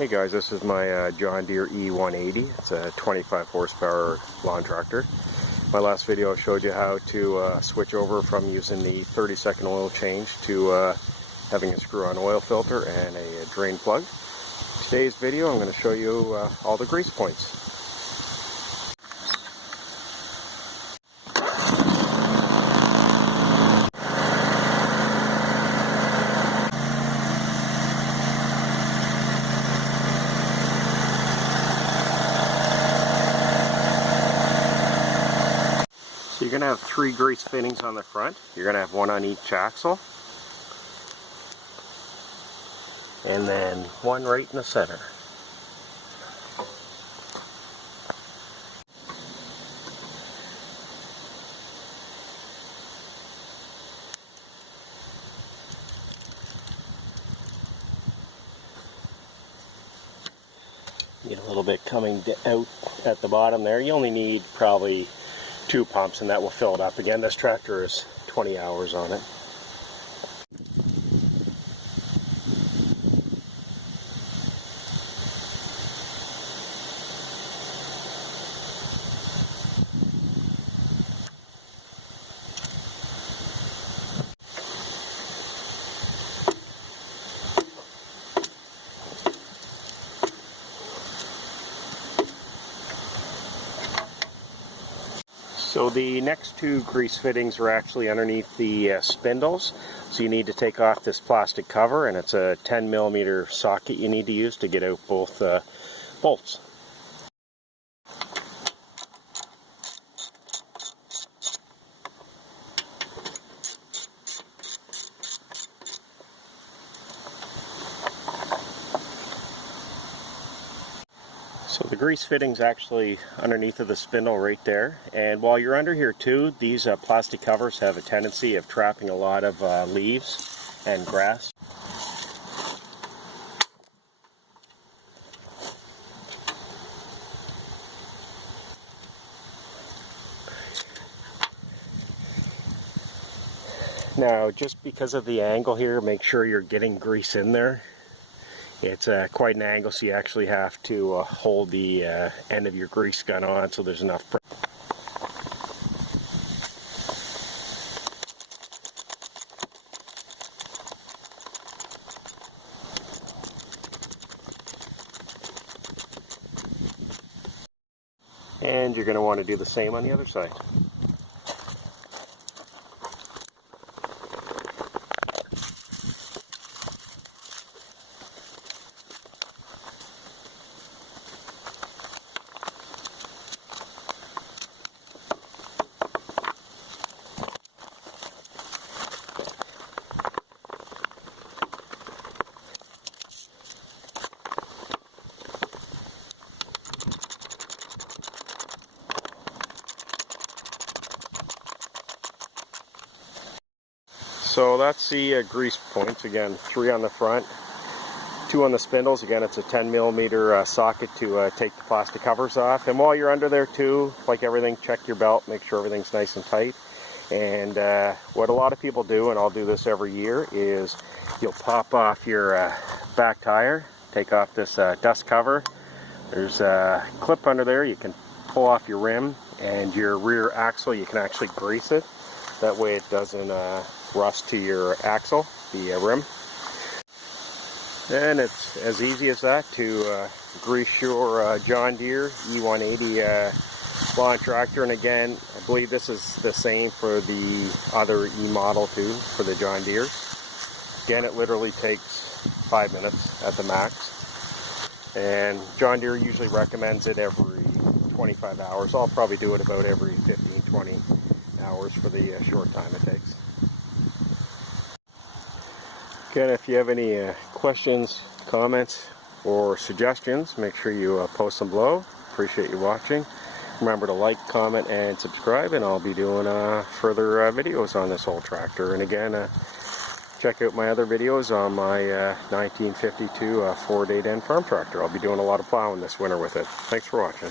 Hey guys, this is my John Deere E180. It's a 25 horsepower lawn tractor. My last video showed you how to switch over from using the 30-second oil change to having a screw-on oil filter and a drain plug. Today's video I'm going to show you all the grease points. So you're going to have 3 grease fittings on the front. You're going to have one on each axle. And then one right in the center. Get a little bit coming out at the bottom there. You only need probably 2 pumps and that will fill it up again. This tractor is 20 hours on it. So the next 2 grease fittings are actually underneath the spindles. So you need to take off this plastic cover, and it's a 10mm socket you need to use to get out both bolts. So the grease fitting's actually underneath of the spindle right there, and while you're under here too, these plastic covers have a tendency of trapping a lot of leaves and grass. Now, just because of the angle here, make sure you're getting grease in there. It's quite an angle, so you actually have to hold the end of your grease gun on so there's enough pressure. And you're going to want to do the same on the other side. So that's the grease points. Again, 3 on the front, 2 on the spindles. Again, it's a 10mm socket to take the plastic covers off. And while you're under there too, like everything, check your belt, make sure everything's nice and tight. And what a lot of people do, and I'll do this every year, is you'll pop off your back tire, take off this dust cover. There's a clip under there. You can pull off your rim, and your rear axle, you can actually grease it. That way it doesn't rust to your axle, the rim. And it's as easy as that to grease your John Deere E180 lawn tractor. And again, I believe this is the same for the other E model too, for the John Deere. Again, it literally takes 5 minutes at the max. And John Deere usually recommends it every 25 hours. I'll probably do it about every 15-20 hours for the short time it takes. Again, if you have any questions, comments, or suggestions, make sure you post them below. Appreciate you watching. Remember to like, comment, and subscribe, and I'll be doing further videos on this whole tractor. And again, check out my other videos on my 1952 Ford 8N farm tractor. I'll be doing a lot of plowing this winter with it. Thanks for watching.